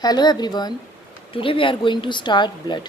Hello everyone, today we are going to start blood.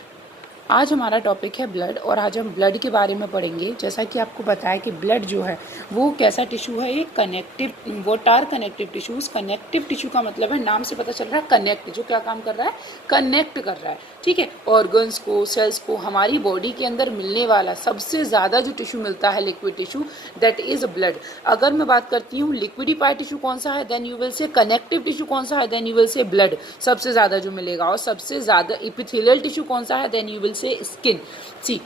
आज हमारा topic है blood और आज हम ब्लड के बारे में पढ़ेंगे। जैसा कि आपको पता है कि ब्लड जो है वो कैसा टिश्यू है, एक connective, what are connective tissues. Connective tissue का मतलब है, नाम से पता चल रहा है कनेक्ट, जो क्या काम कर रहा है, कनेक्ट कर रहा है। ठीक है, ऑर्गन्स को, सेल्स को, हमारी बॉडी के अंदर मिलने वाला सबसे ज़्यादा जो टिश्यू मिलता है liquid tissue, that is blood. अगर मैं बात करती हूँ लिक्विडिफाइड टिश्यू कौन सा है, then you will say connective tissue कौन सा है, then you will say blood सबसे ज़्यादा जो मिलेगा। और सबसे ज़्यादा इपिथेलियल टिश्यू कौन सा है, then you will say skin. See,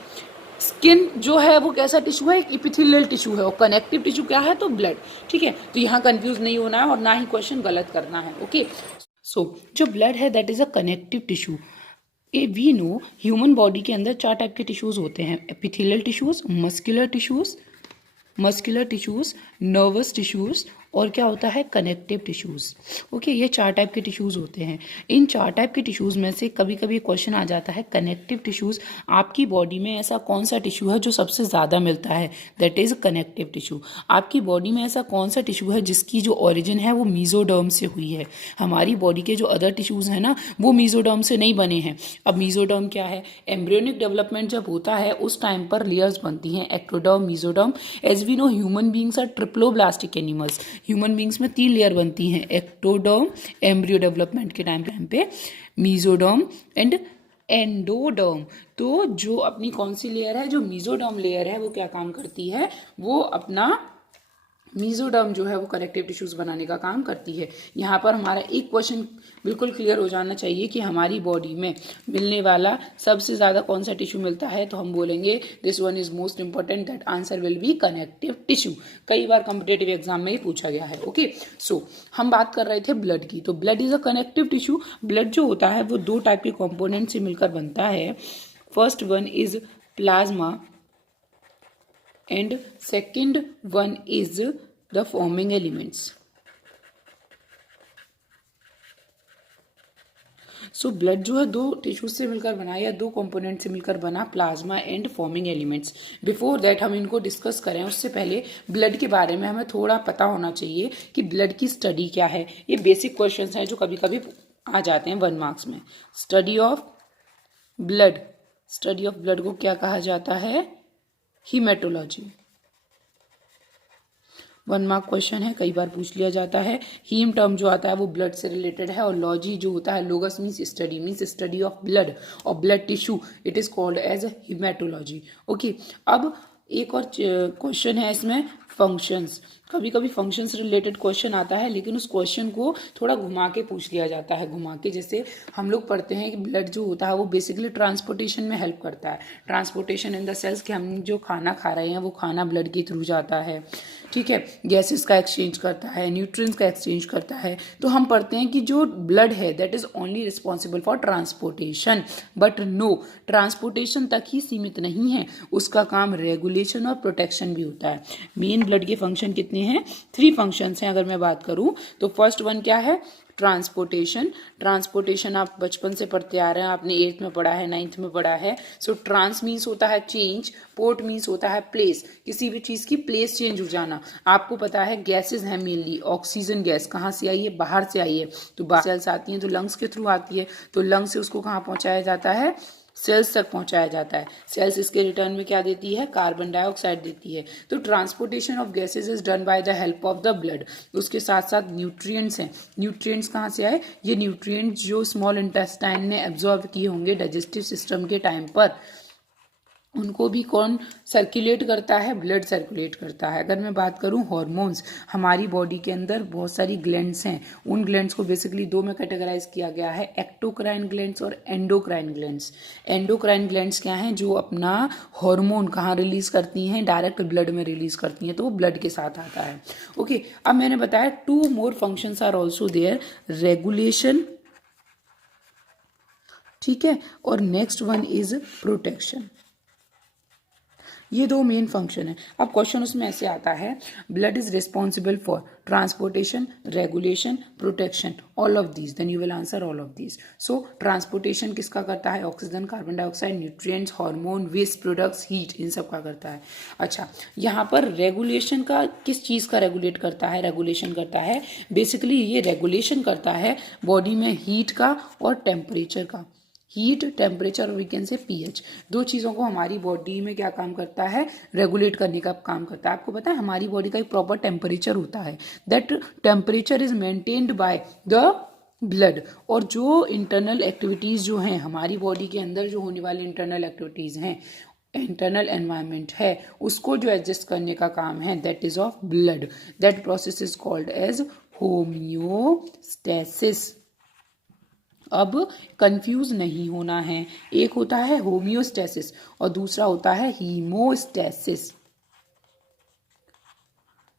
skin जो है वो कैसा टिश्यू है, एक इपिथेलियल टिश्यू है, और कनेक्टिव टिश्यू क्या है, तो ब्लड। ठीक है, तो यहाँ कंफ्यूज नहीं होना है और ना ही क्वेश्चन गलत करना है। ओके, सो जो ब्लड है that is a connective tissue. We know human body के अंदर 4 टाइप के टिश्यूज होते हैं: epithelial tissues, muscular tissues, nervous tissues, और क्या होता है, कनेक्टिव टिश्यूज। ओके, ये 4 टाइप के टिश्यूज होते हैं। इन 4 टाइप के टिश्यूज में से कभी कभी क्वेश्चन आ जाता है कनेक्टिव टिश्यूज, आपकी बॉडी में ऐसा कौन सा टिश्यू है जो सबसे ज़्यादा मिलता है, दैट इज कनेक्टिव टिश्यू। आपकी बॉडी में ऐसा कौन सा टिश्यू है जिसकी जो ओरिजिन है वो मीजोडर्म से हुई है। हमारी बॉडी के जो अदर टिश्यूज हैं ना, वो मीजोडर्म से नहीं बने हैं। अब मीजोडर्म क्या है, एम्ब्रियोनिक डेवलपमेंट जब होता है उस टाइम पर लेयर्स बनती हैं, ectoderm, mesoderm. As we know human beings are triploblastic animals. Human beings में 3 लेयर बनती हैं, एक्टोडर्म एम्ब्रियो डेवलपमेंट के टाइम पे, मीजोडर्म एंड एंडोडर्म। तो जो अपनी कौन सी लेयर है, जो मीजोडर्म लेयर है, वो क्या काम करती है, वो अपना मीजोडर्म जो है वो कनेक्टिव टिश्यूज बनाने का काम करती है। यहाँ पर हमारा एक क्वेश्चन बिल्कुल क्लियर हो जाना चाहिए कि हमारी बॉडी में मिलने वाला सबसे ज़्यादा कौन सा टिश्यू मिलता है, तो हम बोलेंगे this one is most important, that answer will be connective tissue. कई बार कॉम्पिटेटिव एग्जाम में ही पूछा गया है। ओके, सो हम बात कर रहे थे ब्लड की, तो blood is a connective tissue. Blood जो होता है वो 2 टाइप के कॉम्पोनेंट से मिलकर बनता है। First one is plasma and second one is the forming elements. So blood जो है 2 टिश्यूज से मिलकर बना या 2 कंपोनेंट से मिलकर बना, plasma and forming elements. Before that हम इनको डिस्कस करें उससे पहले ब्लड के बारे में हमें थोड़ा पता होना चाहिए कि ब्लड की स्टडी क्या है। ये बेसिक क्वेश्चंस हैं जो कभी कभी आ जाते हैं 1 मार्क्स में। स्टडी ऑफ ब्लड को क्या कहा जाता है, हीमेटोलॉजी। 1 मार्क क्वेश्चन है, कई बार पूछ लिया जाता है। हीम टर्म जो आता है वो ब्लड से रिलेटेड है, और लॉजी जो होता है, logos means study of blood और blood tissue, it is called as haematology. Okay, अब एक और क्वेश्चन है इसमें, फंक्शंस। कभी कभी फंक्शंस रिलेटेड क्वेश्चन आता है, लेकिन उस क्वेश्चन को थोड़ा घुमा के पूछ लिया जाता है। घुमा के, जैसे हम लोग पढ़ते हैं कि ब्लड जो होता है वो बेसिकली ट्रांसपोर्टेशन में हेल्प करता है। ट्रांसपोर्टेशन इन द सेंस कि हम जो खाना खा रहे हैं वो खाना ब्लड के थ्रू जाता है। ठीक है, गैसेस का एक्सचेंज करता है, न्यूट्रिएंट्स का एक्सचेंज करता है। तो हम पढ़ते हैं कि जो ब्लड है that is only responsible for transportation, but no, transportation तक ही सीमित नहीं है, उसका काम रेगुलेशन और प्रोटेक्शन भी होता है। मेन ब्लड के फंक्शन कितने हैं, 3 फंक्शंस हैं अगर मैं बात करूं तो। फर्स्ट वन क्या है, ट्रांसपोर्टेशन आप बचपन से पढ़ते आ रहे हैं, आपने 8th में पढ़ा है, 9th में पढ़ा है। सो ट्रांस मीन्स होता है चेंज, पोर्ट मीन्स होता है प्लेस, किसी भी चीज की प्लेस चेंज हो जाना। आपको पता है गैसेस हैं मेनली, ऑक्सीजन गैस कहाँ से आई है, बाहर से आई है, तो बाहर सेल्स आती हैं तो लंग्स के थ्रू आती है, तो लंग्स से उसको कहाँ पहुंचाया जाता है, सेल्स तक पहुंचाया जाता है। सेल्स इसके रिटर्न में क्या देती है, कार्बन डाइऑक्साइड देती है। तो transportation of gases is done by the help of the blood. उसके साथ साथ न्यूट्रिएंट्स हैं। न्यूट्रिएंट्स कहाँ से आए, ये न्यूट्रिएंट्स जो स्मॉल इंटेस्टाइन ने एब्जॉर्ब किए होंगे डाइजेस्टिव सिस्टम के टाइम पर, उनको भी कौन सर्कुलेट करता है, ब्लड सर्कुलेट करता है। अगर मैं बात करूं हार्मोन्स, हमारी बॉडी के अंदर बहुत सारी ग्लैंड्स हैं। उन ग्लैंड्स को बेसिकली 2 में कैटेगराइज किया गया है, एक्टोक्राइन ग्लैंड्स और एंडोक्राइन ग्लैंड्स। एंडोक्राइन ग्लैंड्स क्या हैं, जो अपना हार्मोन कहाँ रिलीज करती हैं, डायरेक्ट ब्लड में रिलीज करती हैं, तो वो ब्लड के साथ आता है। ओके, अब मैंने बताया 2 more functions are also there, regulation, ठीक है, और नेक्स्ट वन इज प्रोटेक्शन। ये दो मेन फंक्शन है। अब क्वेश्चन उसमें ऐसे आता है, blood is responsible for transportation, regulation, protection, all of these, then you will answer all of these. So transportation किसका करता है? Oxygen, carbon dioxide, nutrients, hormone, waste products, heat, इन सब का करता है। अच्छा, यहाँ पर रेगुलेशन का किस चीज़ का रेगुलेट करता है? रेगुलेशन करता है बेसिकली, ये रेगुलेशन करता है बॉडी में हीट का और टेम्परेचर का। हीट, टेम्परेचर और वी कैन से पीएच, दो चीज़ों को हमारी बॉडी में क्या काम करता है? रेगुलेट करने का काम करता है। आपको पता है हमारी बॉडी का एक प्रॉपर टेम्परेचर होता है, that temperature is maintained by the blood. और जो इंटरनल एक्टिविटीज़ जो हैं हमारी बॉडी के अंदर, जो होने वाली इंटरनल एक्टिविटीज़ हैं, इंटरनल एनवायरनमेंट है, उसको जो एडजस्ट करने का काम है, that is of blood. That process is called as homeostasis. अब कंफ्यूज नहीं होना है, एक होता है होम्योस्टेसिस और दूसरा होता है हीमोस्टेसिस।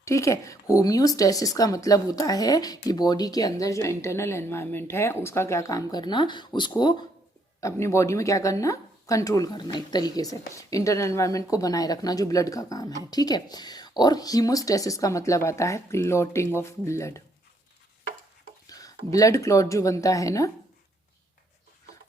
ठीक है, होम्योस्टेसिस का मतलब होता है कि बॉडी के अंदर जो इंटरनल एनवायरनमेंट है उसका क्या काम करना, उसको अपनी बॉडी में क्या करना? कंट्रोल करना, एक तरीके से इंटरनल एनवायरनमेंट को बनाए रखना, जो ब्लड का काम है। ठीक है, और हीमोस्टेसिस का मतलब आता है clotting of blood. Blood clot जो बनता है ना,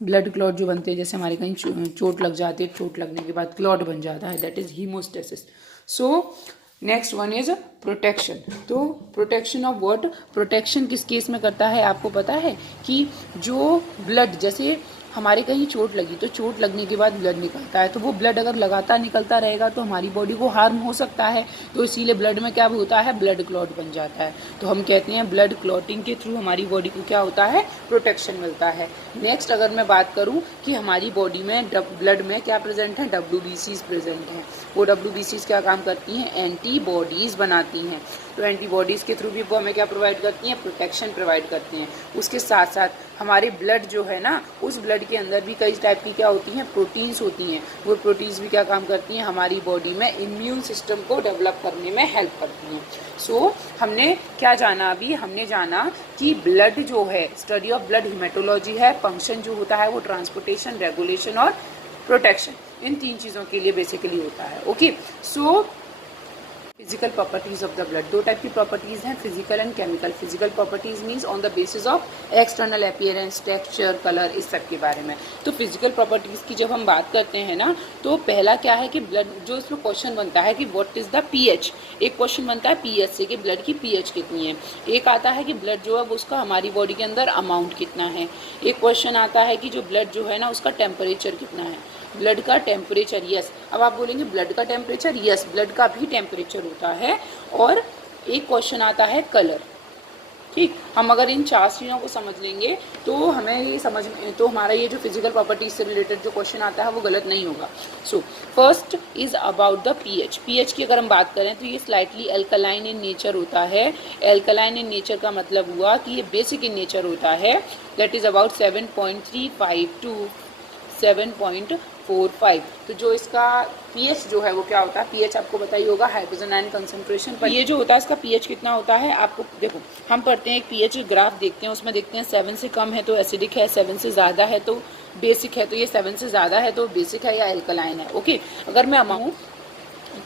ब्लड क्लॉट जो बनते हैं, जैसे हमारे कहीं चोट लग जाती है, चोट लगने के बाद क्लॉट बन जाता है, that is haemostasis. So next one is protection. तो प्रोटेक्शन ऑफ व्हाट? प्रोटेक्शन किस केस में करता है? आपको पता है कि जो ब्लड, जैसे हमारे कहीं चोट लगी तो चोट लगने के बाद ब्लड निकलता है, तो वो ब्लड अगर लगातार निकलता रहेगा तो हमारी बॉडी को हार्म हो सकता है, तो इसीलिए ब्लड में क्या होता है? ब्लड क्लॉट बन जाता है। तो हम कहते हैं ब्लड क्लॉटिंग के थ्रू हमारी बॉडी को क्या होता है? प्रोटेक्शन मिलता है। नेक्स्ट अगर मैं बात करूं कि हमारी बॉडी में ब्लड में क्या प्रेजेंट है? WBCs प्रेजेंट हैं। वो WBCs क्या काम करती हैं? एंटीबॉडीज बनाती हैं। तो एंटीबॉडीज़ के थ्रू भी वो हमें क्या प्रोवाइड करती हैं? प्रोटेक्शन प्रोवाइड करती हैं। उसके साथ साथ हमारे ब्लड जो है ना, उस ब्लड के अंदर भी कई टाइप की क्या होती हैं? प्रोटीन्स होती हैं। वो प्रोटीन्स भी क्या काम करती हैं? हमारी बॉडी में इम्यून सिस्टम को डेवलप करने में हेल्प करती हैं। सो हमने क्या जाना? अभी हमने जाना कि ब्लड जो है, स्टडी ऑफ ब्लड हिमेटोलॉजी है, फंक्शन जो होता है वो ट्रांसपोर्टेशन, रेगुलेशन और प्रोटेक्शन, इन तीन चीज़ों के लिए बेसिकली होता है। Okay, so physical properties of the blood, दो टाइप की प्रॉपर्टीज हैं, physical and chemical. Physical properties means on the basis of external appearance, texture, colour, इस सब के बारे में। तो फिजिकल प्रॉपर्टीज की जब हम बात करते हैं ना, तो पहला क्या है कि ब्लड, जो इसमें क्वेश्चन बनता है कि व्हाट इज द पीएच। एक क्वेश्चन बनता है पीएच से कि ब्लड की पीएच कितनी है। एक आता है कि ब्लड जो है उसका हमारी बॉडी के अंदर अमाउंट कितना है। एक क्वेश्चन आता है कि जो ब्लड जो है ना उसका टेम्परेचर कितना है। ब्लड का टेम्परेचर, यस। अब आप बोलेंगे ब्लड का टेम्परेचर, यस, ब्लड का भी टेम्परेचर होता है। और एक क्वेश्चन आता है कलर। ठीक, हम अगर इन चार चीज़ों को समझ लेंगे तो हमें ये समझ में, तो हमारा ये जो फिजिकल प्रॉपर्टीज से रिलेटेड जो क्वेश्चन आता है वो गलत नहीं होगा। So first is about the pH. PH की अगर हम बात करें तो ये स्लाइटली एल्कलाइन इन नेचर होता है। एल्कलाइन इन नेचर का मतलब हुआ कि ये बेसिक इन नेचर होता है, दैट इज अबाउट 7.35 टू 7.45। तो जो इसका पीएच जो है वो क्या होता है? पीएच आपको पता ही होगा, हाइड्रोजन आयन कंसंट्रेशन पर ये जो होता है इसका पीएच कितना होता है। आपको देखो, हम पढ़ते हैं एक पीएच ग्राफ देखते हैं, उसमें देखते हैं 7 से कम है तो एसिडिक है, 7 से ज़्यादा है तो बेसिक है। तो ये 7 से ज़्यादा है तो बेसिक है या एल्कलाइन है। ओके, अगर मैं अमाउंट,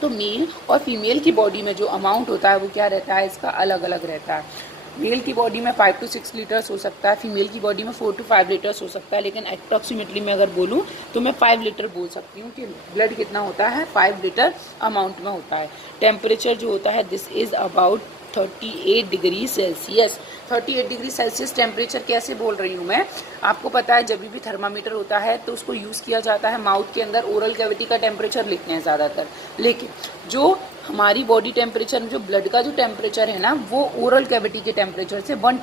तो मेल और फीमेल की बॉडी में जो अमाउंट होता है वो क्या रहता है? इसका अलग अलग रहता है। मेल की बॉडी में 5 to 6 लीटर्स हो सकता है, फीमेल की बॉडी में 4 to 5 लीटर्स हो सकता है, लेकिन अप्रॉक्सीमेटली मैं अगर बोलूँ तो मैं 5 लीटर बोल सकती हूँ कि ब्लड कितना होता है? 5 लीटर अमाउंट में होता है। टेम्परेचर जो होता है this is about 38 degree Celsius. 38 degree Celsius temperature कैसे बोल रही हूँ मैं? आपको पता है जब भी थर्मामीटर होता है तो उसको यूज़ किया जाता है माउथ के अंदर, ओरल कैविटी का टेम्परेचर लिखते हैं ज़्यादातर, लेकिन जो हमारी बॉडी टेम्परेचर, जो ब्लड का जो टेम्परेचर है ना, वो ओरल कैविटी के टेम्परेचर से 1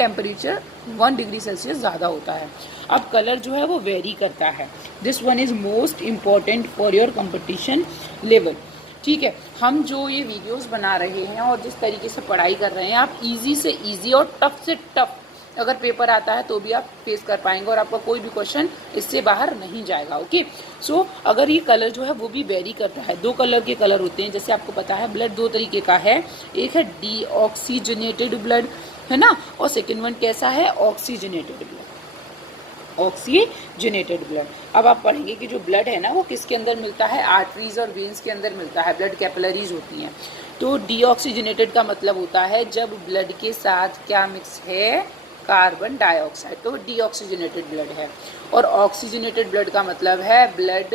डिग्री सेल्सियस ज़्यादा होता है। अब कलर जो है वो वेरी करता है। This one is most important for your competition level. ठीक है, हम जो ये वीडियोस बना रहे हैं और जिस तरीके से पढ़ाई कर रहे हैं, आप इजी से इजी और टफ से टफ अगर पेपर आता है तो भी आप फेस कर पाएंगे और आपका कोई भी क्वेश्चन इससे बाहर नहीं जाएगा। ओके, सो अगर ये कलर जो है वो भी वेरी करता है। 2 कलर के कलर होते हैं, जैसे आपको पता है ब्लड 2 तरीके का है, एक है डीऑक्सीजनेटेड ब्लड, है ना, और सेकेंड वन कैसा है? Oxygenated blood. Oxygenated blood. अब आप पढ़ेंगे कि जो ब्लड है ना वो किसके अंदर मिलता है, आर्टरीज और वेन्स के अंदर मिलता है, ब्लड कैपिलरीज होती हैं। तो डीऑक्सीजनेटेड का मतलब होता है जब ब्लड के साथ क्या मिक्स है, कार्बन डाइऑक्साइड, तो डीऑक्सीजनेटेड ब्लड है। और ऑक्सीजनेटेड ब्लड का मतलब है ब्लड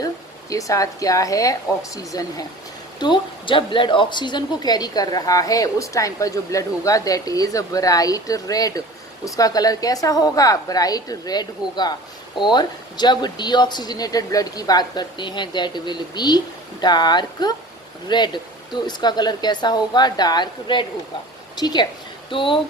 के साथ क्या है, ऑक्सीजन है। तो जब ब्लड ऑक्सीजन को कैरी कर रहा है उस टाइम पर जो ब्लड होगा दैट इज ब्राइट रेड, उसका कलर कैसा होगा, ब्राइट रेड होगा। और जब डीऑक्सीजनेटेड ब्लड की बात करते हैं that will be dark red, तो इसका कलर कैसा होगा, डार्क रेड होगा। ठीक है, तो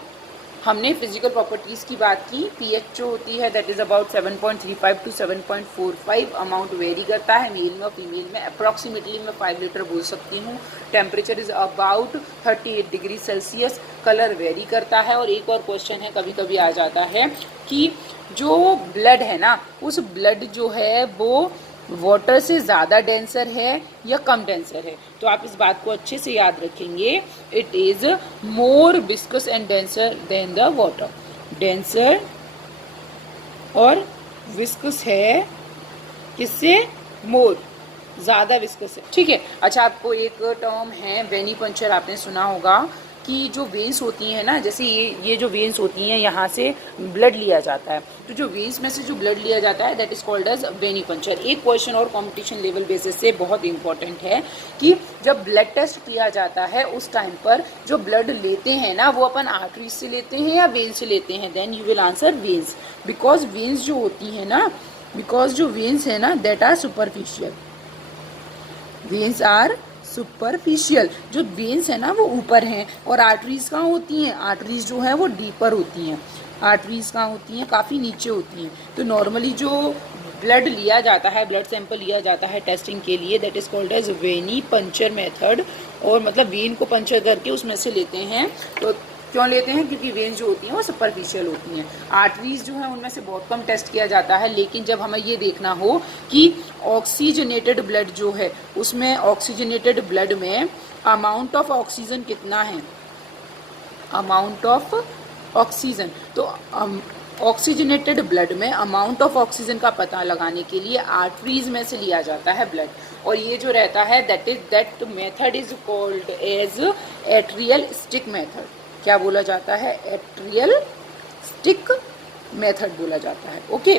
हमने फिजिकल प्रॉपर्टीज़ की बात की। पीएच जो होती है that is about 7.35 to 7.45, amount vary करता है मेल में और फीमेल में। अप्रॉक्सीमेटली मैं 5 लीटर बोल सकती हूँ। Temperature is about 38 degree Celsius. Colour very करता है। और एक और क्वेश्चन है, कभी कभी आ जाता है कि जो ब्लड है ना, उस ब्लड जो है वो वाटर से ज़्यादा डेंसर है या कम डेंसर है। तो आप इस बात को अच्छे से याद रखेंगे, it is more viscous and denser then the water. Denser और विस्कस है किससे, मोर, ज़्यादा विस्कस है। ठीक है, अच्छा आपको एक टर्म है वेनिपंचर, आपने सुना होगा कि जो वेन्स होती हैं ना, जैसे ये जो वेन्स होती हैं यहाँ से ब्लड लिया जाता है, तो जो वेन्स में से जो ब्लड लिया जाता है दैट इज कॉल्ड एज वेनिपंचर। एक क्वेश्चन और कंपटीशन लेवल बेसिस से बहुत इंपॉर्टेंट है कि जब ब्लड टेस्ट किया जाता है उस टाइम पर जो ब्लड लेते हैं ना वो अपन आर्टरीज से लेते हैं या वेन्स से लेते हैं, then you will answer veins, because veins जो होती है ना, बिकॉज जो वेन्स है ना that are superficial, veins are superficial. जो वेन्स है ना वो ऊपर हैं और आर्टरीज कहाँ होती हैं, आर्टरीज जो है वो डीपर होती हैं। आर्टरीज कहाँ होती हैं, काफ़ी नीचे होती हैं। तो नॉर्मली जो ब्लड लिया जाता है, ब्लड सैंपल लिया जाता है टेस्टिंग के लिए, that is called as venepuncture method. और मतलब वेन को पंचर करके उसमें से लेते हैं। तो क्यों लेते हैं, क्योंकि वेन्स जो होती हैं वो सुपरफिशियल होती हैं। आर्टरीज जो है उनमें से बहुत कम टेस्ट किया जाता है। लेकिन जब हमें ये देखना हो कि ऑक्सीजनेटेड ब्लड जो है उसमें, ऑक्सीजनेटेड ब्लड में अमाउंट ऑफ ऑक्सीजन कितना है, अमाउंट ऑफ ऑक्सीजन, तो ऑक्सीजनेटेड ब्लड में अमाउंट ऑफ ऑक्सीजन का पता लगाने के लिए आर्टरीज में से लिया जाता है ब्लड। और ये जो रहता है that method is called as atrial stick method. क्या बोला जाता है, एट्रियल स्टिक मेथड बोला जाता है। Okay,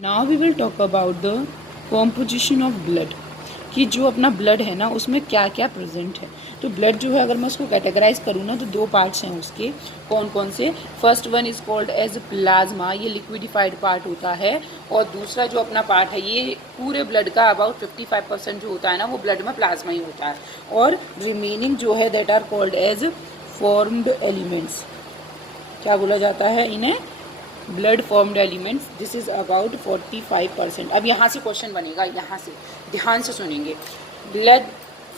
now we will talk about the composition of blood, कि जो अपना ब्लड है ना उसमें क्या क्या प्रेजेंट है। तो ब्लड जो है अगर मैं उसको कैटेगराइज करूँ ना तो 2 पार्ट्स हैं उसके। कौन कौन से, first one is called as plasma, ये लिक्विडिफाइड पार्ट होता है। और दूसरा जो अपना पार्ट है, ये पूरे ब्लड का अबाउट 55% जो होता है ना वो ब्लड में प्लाज्मा ही होता है। और रिमेनिंग जो है that are called as formed elements. क्या बोला जाता है इन्हें, blood formed elements. This is about 45%। अब यहाँ से क्वेश्चन बनेगा, यहाँ से ध्यान से सुनेंगे। ब्लड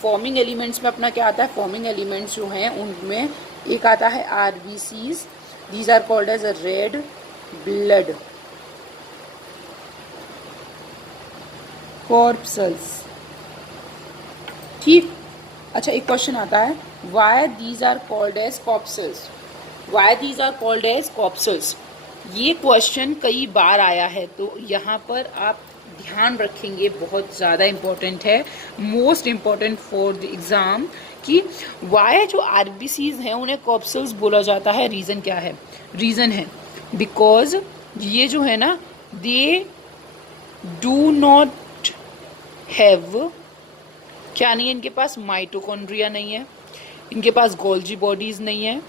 फॉर्मिंग एलिमेंट्स में अपना क्या आता है, फॉर्मिंग एलिमेंट्स जो हैं उनमें एक आता है RBCs, these are called as a red blood corpuscles. ठीक, अच्छा एक क्वेश्चन आता है, why these are called as corpuscles, why these are called as corpuscles. ये क्वेश्चन कई बार आया है, तो यहाँ पर आप ध्यान रखेंगे, बहुत ज़्यादा इम्पोर्टेंट है, most important for the exam, कि वाई जो आरबीसीज हैं उन्हें कॉर्पसल्स बोला जाता है। रीज़न क्या है, रीज़न है बिकॉज ये जो है ना दे डू नॉट हैव, क्या नहीं है इनके पास, माइटोकॉन्ड्रिया नहीं है, इनके पास गोल्जी बॉडीज़ नहीं है,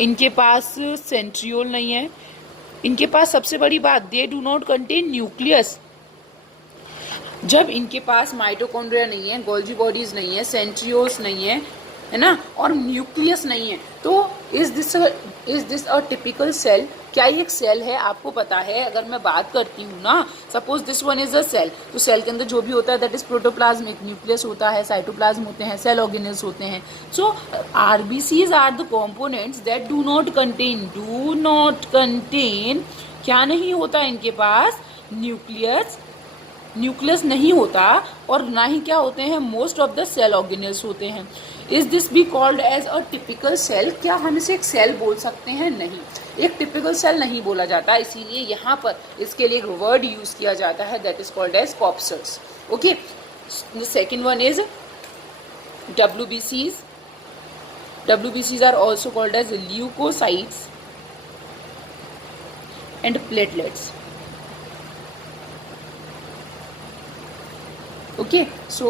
इनके पास सेंट्रियोल नहीं है, इनके पास सबसे बड़ी बात they do not contain nucleus. जब इनके पास माइटोकॉन्ड्रिया नहीं है, गोल्जी बॉडीज नहीं है, सेंट्रियोल्स नहीं है ना, और न्यूक्लियस नहीं है, तो is this a typical cell. क्या ये एक सेल है, आपको पता है। अगर मैं बात करती हूँ ना, suppose this one is a cell, तो सेल के अंदर जो भी होता है दैट इज प्रोटोप्लाज्म, एक न्यूक्लियस होता है, साइटोप्लाज्म होते हैं, सेल ऑर्गेनेल्स होते हैं। So RBCs are the components that do not contain, क्या नहीं होता इनके पास, न्यूक्लियस नहीं होता, और ना ही क्या होते हैं, most of the cell organelles होते हैं। Is this be called as a typical cell, क्या हम इसे एक सेल बोल सकते हैं, नहीं। एक टिपिकल सेल नहीं बोला जाता, इसीलिए यहाँ पर इसके लिए एक वर्ड यूज किया जाता है that is called as corpuscles. Okay, the second one is WBCs. WBCs are also called as leukocytes and platelets. Okay, so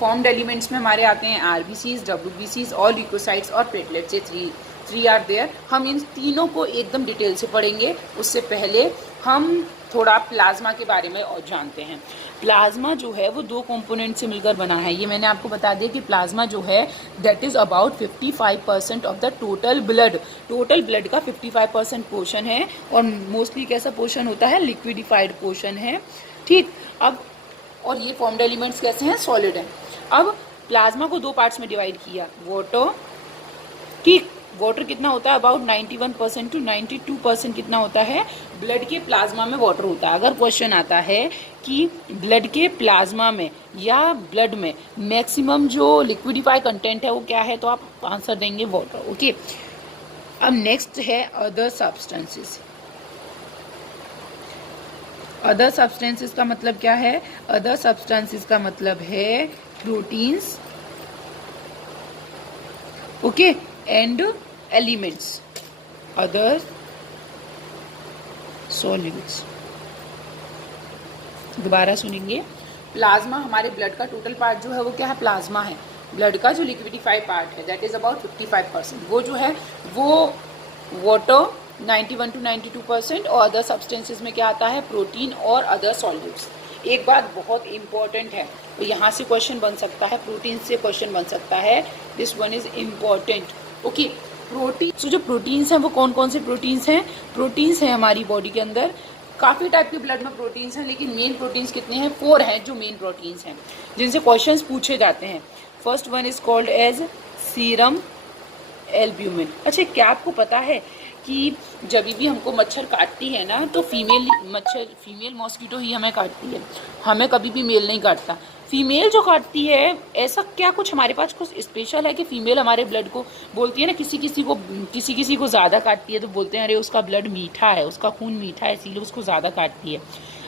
formed elements में हमारे आते हैं RBCs, WBCs और ल्यूकोसाइट्स और प्लेटलेट्स. ये थ्री आर देयर. हम इन तीनों को एकदम डिटेल से पढ़ेंगे. उससे पहले हम थोड़ा प्लाज्मा के बारे में और जानते हैं. प्लाज्मा जो है वो 2 कंपोनेंट से मिलकर बना है. ये मैंने आपको बता दिया कि प्लाज्मा जो है that is about 55% of the total blood. Total blood का 55% पोर्शन है और मोस्टली कैसा पोर्शन होता है, लिक्विडिफाइड पोर्शन है. ठीक, अब और ये फॉर्म्ड एलिमेंट्स कैसे हैं, सॉलिड हैं. अब प्लाज्मा को 2 पार्ट्स में डिवाइड किया. वाटर, ठीक, वाटर कितना होता है, अबाउट 91% टू 92% कितना होता है, ब्लड के प्लाज्मा में वाटर होता है. अगर क्वेश्चन आता है कि ब्लड के प्लाज्मा में या ब्लड में मैक्सिमम जो लिक्विडिफाई कंटेंट है वो क्या है, तो आप आंसर देंगे वाटर. ओके, अब नेक्स्ट है अदर सब्सटेंसेस. अदर सब्सटेंसेस का मतलब क्या है, अदर सब्सटेंसेस का मतलब है proteins, okay, and elements, other solutes. दोबारा सुनेंगे. प्लाज्मा हमारे ब्लड का टोटल पार्ट जो है वो क्या है, प्लाज्मा है. ब्लड का जो लिक्विडिफाइड पार्ट है दैट इज अबाउट 55%, वो जो है वो वाटर 91 to 92%. और अदर सब्सटेंसेस में क्या आता है, प्रोटीन और अदर सॉल्यूट्स. एक बात बहुत इंपॉर्टेंट है, तो यहाँ से क्वेश्चन बन सकता है, प्रोटीन से क्वेश्चन बन सकता है. This one is important. Okay, protein. So जो प्रोटीन्स हैं वो कौन कौन से प्रोटीन्स हैं, प्रोटीन्स हैं हमारी बॉडी के अंदर. काफ़ी टाइप के ब्लड में प्रोटीन्स हैं, लेकिन मेन प्रोटीन्स कितने हैं, 4 हैं जो मेन प्रोटीन्स हैं जिनसे क्वेश्चंस पूछे जाते हैं. First one is called as serum albumin. अच्छा, क्या आपको पता है कि जब भी हमको मच्छर काटती है ना, तो फीमेल मॉस्किटो ही हमें काटती है, हमें कभी भी मेल नहीं काटता. फीमेल जो काटती है, ऐसा क्या कुछ हमारे पास कुछ स्पेशल है कि फीमेल हमारे ब्लड को बोलती है ना, किसी किसी को ज़्यादा काटती है तो बोलते हैं अरे उसका ब्लड मीठा है, उसका खून मीठा है, इसीलिए उसको ज़्यादा काटती है.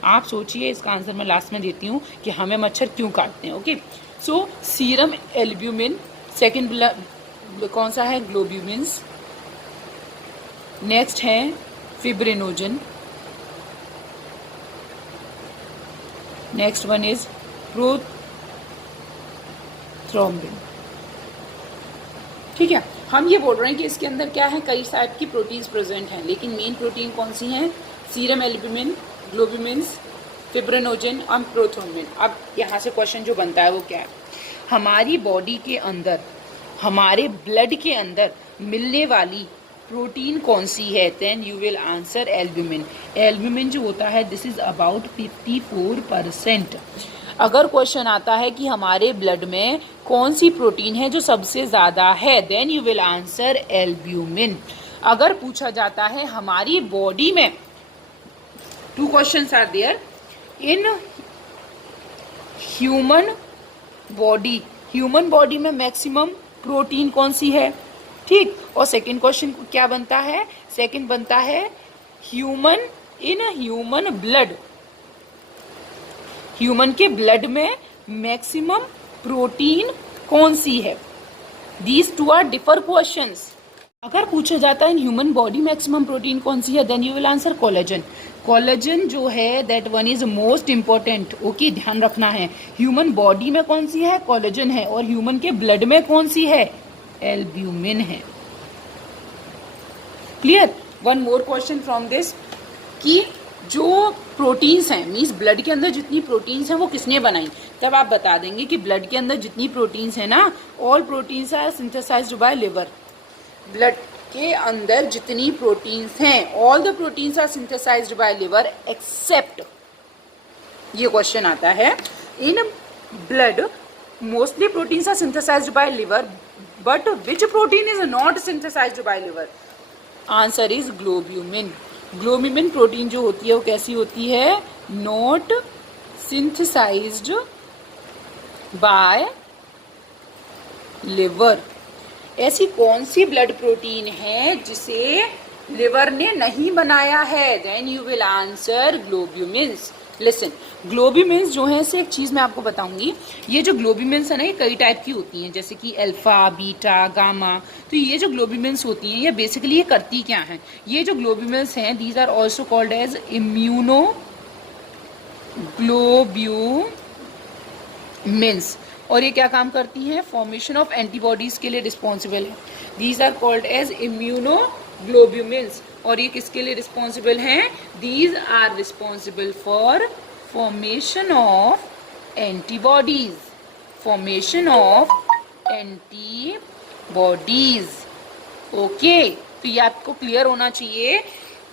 आप सोचिए, इसका आंसर मैं लास्ट में देती हूँ कि हमें मच्छर क्यों काटते हैं. ओके, सो सीरम एल्ब्यूमिन. सेकेंड ब्लड कौन सा है, ग्लोब्यूमिन्स. नेक्स्ट है fibrinogen. Next one is prothrombin. ठीक है, हम ये बोल रहे हैं कि इसके अंदर क्या है, कई टाइप की प्रोटीन्स प्रेजेंट हैं, लेकिन मेन प्रोटीन कौन सी हैं, सीरम एल्ब्यूमिन, ग्लोब्यूमिन्स, फिब्रिनोजन और प्रोथ्रोम्बिन. अब यहाँ से क्वेश्चन जो बनता है वो क्या है, हमारी बॉडी के अंदर, हमारे ब्लड के अंदर मिलने वाली प्रोटीन कौन सी है, then you will answer albumin. Albumin जो होता है दिस इज अबाउट 54%. अगर क्वेश्चन आता है कि हमारे ब्लड में कौन सी प्रोटीन है जो सबसे ज़्यादा है, then you will answer albumin. अगर पूछा जाता है हमारी बॉडी में, 2 questions are there, in human body में मैक्सिमम प्रोटीन कौन सी है, ठीक. और सेकंड क्वेश्चन को क्या बनता है, सेकंड बनता है ह्यूमन ब्लड, ह्यूमन के ब्लड में मैक्सिमम प्रोटीन कौन सी है. These 2 are differ questions. अगर पूछा जाता है in human body maximum protein कौन सी है, then you will answer collagen. Collagen जो है that one is most important. Okay, ध्यान रखना है, ह्यूमन बॉडी में कौन सी है, कोलेजन है, और ह्यूमन के ब्लड में कौन सी है, एल्ब्यूमिन है. Clear. One more question from this कि जो प्रोटीन्स हैं, मीन्स ब्लड के अंदर जितनी प्रोटीन्स हैं वो किसने बनाई, तब आप बता देंगे कि ब्लड के अंदर जितनी प्रोटीन्स हैं ना, all proteins are synthesised by liver. Blood के अंदर जितनी प्रोटीन्स हैं, all the proteins are synthesised by liver except, ये क्वेश्चन आता है, in blood mostly proteins are synthesised by liver, but which protein is not synthesised by liver, answer is globulin. Globulin protein जो होती है वो कैसी होती है, नॉट सिंथेसाइज्ड बाय लिवर. ऐसी कौन सी ब्लड प्रोटीन है जिसे लिवर ने नहीं बनाया है, then you will answer globulins. Listen, globulins जो है से एक चीज मैं आपको बताऊंगी, ये जो ग्लोब्यूमिन्स है ना ये कई टाइप की होती हैं, जैसे कि अल्फा, बीटा, गामा। तो ये जो ग्लोब्यूमिन्स होती हैं ये बेसिकली ये करती क्या हैं, ये जो ग्लोब्यूमिन्स हैं these are also called as immunoglobulins, और ये क्या काम करती हैं, फॉर्मेशन ऑफ एंटीबॉडीज के लिए रिस्पॉन्सिबल है। These are called as immunoglobulins, और ये किसके लिए रिस्पॉन्सिबल हैं, these are responsible for formation of antibodies, formation of antibodies. Okay, तो ये आपको क्लियर होना चाहिए।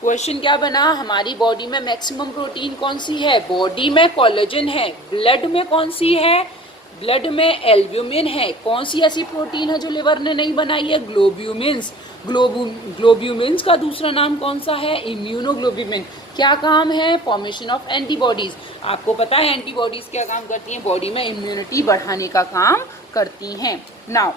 क्वेश्चन क्या बना, हमारी बॉडी में मैक्सिमम प्रोटीन कौन सी है, बॉडी में कोलेजन है, ब्लड में कौन सी है, ब्लड में एल्ब्यूमिन है, कौन सी ऐसी प्रोटीन है जो लिवर ने नहीं बनाई है, ग्लोब्यूमिन्स। ग्लोब्यूमिन्स का दूसरा नाम कौन सा है, इम्यूनोग्लोब्यूमिन। क्या काम है, फॉर्मेशन ऑफ एंटीबॉडीज। आपको पता है एंटीबॉडीज क्या काम करती हैं, बॉडी में इम्यूनिटी बढ़ाने का काम करती हैं। Now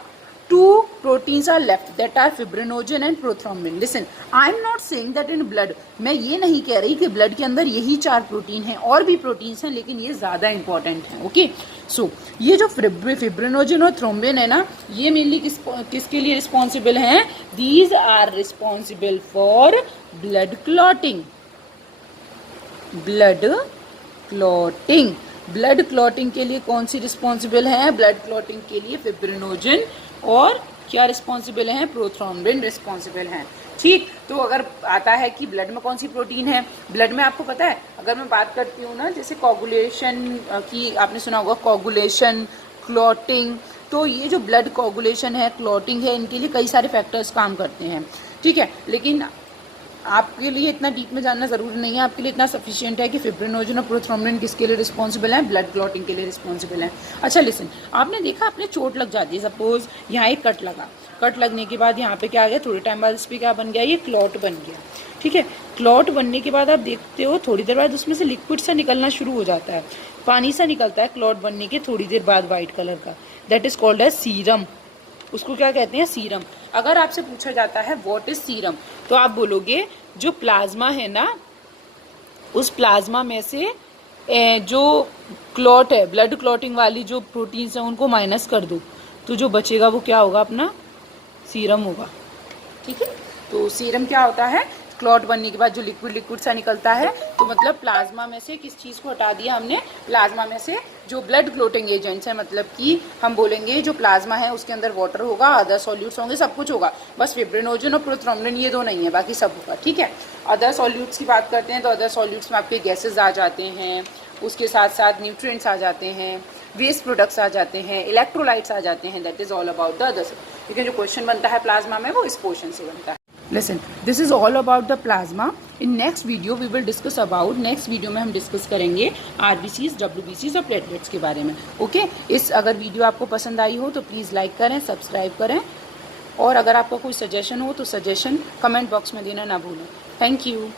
two proteins are left that are fibrinogen and prothrombin. Listen, I am not saying that in blood, मैं ये नहीं कह रही कि ब्लड के अंदर यही 4 प्रोटीन हैं, और भी प्रोटीन्स हैं लेकिन ये ज़्यादा इंपॉर्टेंट हैं। ओके, सो ये जो फिब्रिनोजन और थ्रोम्बिन है ना, ये मेनली किसके लिए रिस्पॉन्सिबल हैं, these are responsible for blood clotting, blood clotting. Blood clotting के लिए कौन सी रिस्पॉन्सिबल है, ब्लड क्लॉटिंग के लिए फिब्रिनोजन और क्या रिस्पॉन्सिबल हैं, प्रोथ्रोम्बिन रिस्पॉन्सिबल हैं। ठीक, तो अगर आता है कि ब्लड में कौन सी प्रोटीन है, ब्लड में आपको पता है, अगर मैं बात करती हूँ ना जैसे कोगुलेशन की, आपने सुना होगा कोगुलेशन, क्लॉटिंग, तो ये जो ब्लड कोगुलेशन है, क्लॉटिंग है, इनके लिए कई सारे फैक्टर्स काम करते हैं। ठीक है, लेकिन आपके लिए इतना डीप में जानना ज़रूरी नहीं है, आपके लिए इतना सफिशिएंट है कि फिब्रिनोजन और प्रोथ्रोम्बिन किसके लिए रिस्पॉन्सिबल हैं, ब्लड क्लॉटिंग के लिए रिस्पॉन्सिबल हैं। अच्छा लिसन, आपने देखा आपने चोट लग जाती है, सपोज यहाँ एक कट लगा, कट लगने के बाद यहाँ पे क्या आ गया, थोड़े टाइम बाद इस पर क्या बन गया, ये क्लॉट बन गया। ठीक है, क्लॉट बनने के बाद आप देखते हो थोड़ी देर बाद उसमें से लिक्विड सा निकलना शुरू हो जाता है, पानी सा निकलता है क्लॉट बनने के थोड़ी देर बाद वाइट कलर का, that is called as serum. उसको क्या कहते हैं, सीरम। अगर आपसे पूछा जाता है व्हाट इज सीरम, तो आप बोलोगे जो प्लाज्मा है ना, उस प्लाज्मा में से जो क्लॉट है, ब्लड क्लॉटिंग वाली जो प्रोटीन्स हैं उनको माइनस कर दो, तो जो बचेगा वो क्या होगा, अपना सीरम होगा। ठीक है, तो सीरम क्या होता है, क्लॉट बनने के बाद जो लिक्विड सा निकलता है, तो मतलब प्लाज्मा में से किस चीज़ को हटा दिया हमने, प्लाज्मा में से जो ब्लड क्लोटिंग एजेंट्स हैं, मतलब कि हम बोलेंगे जो प्लाज्मा है उसके अंदर वाटर होगा, अदर सॉल्यूट्स होंगे, सब कुछ होगा, बस फिब्रिनोजन और प्रोथ्रोम्बिन ये दो नहीं है, बाकी सब होगा। ठीक है, अदर सॉल्यूट्स की बात करते हैं तो अदर सॉल्यूट्स में आपके गैसेज आ जाते हैं, उसके साथ साथ न्यूट्रिएंट्स आ जाते हैं, वेस्ट प्रोडक्ट्स आ जाते हैं, इलेक्ट्रोलाइट्स आ जाते हैं, that is all about the other. लेकिन जो क्वेश्चन बनता है प्लाज्मा में वो इस पोर्शन से बनता है। Listen, this is all about the plasma. In next video we will discuss about, next video में हम डिस्कस करेंगे RBCs, WBCs और प्लेटलेट्स के बारे में। ओके, इस अगर वीडियो आपको पसंद आई हो तो प्लीज़ लाइक करें, सब्सक्राइब करें, और अगर आपका कोई सजेशन हो तो सजेशन कमेंट बॉक्स में देना ना भूलें। Thank you.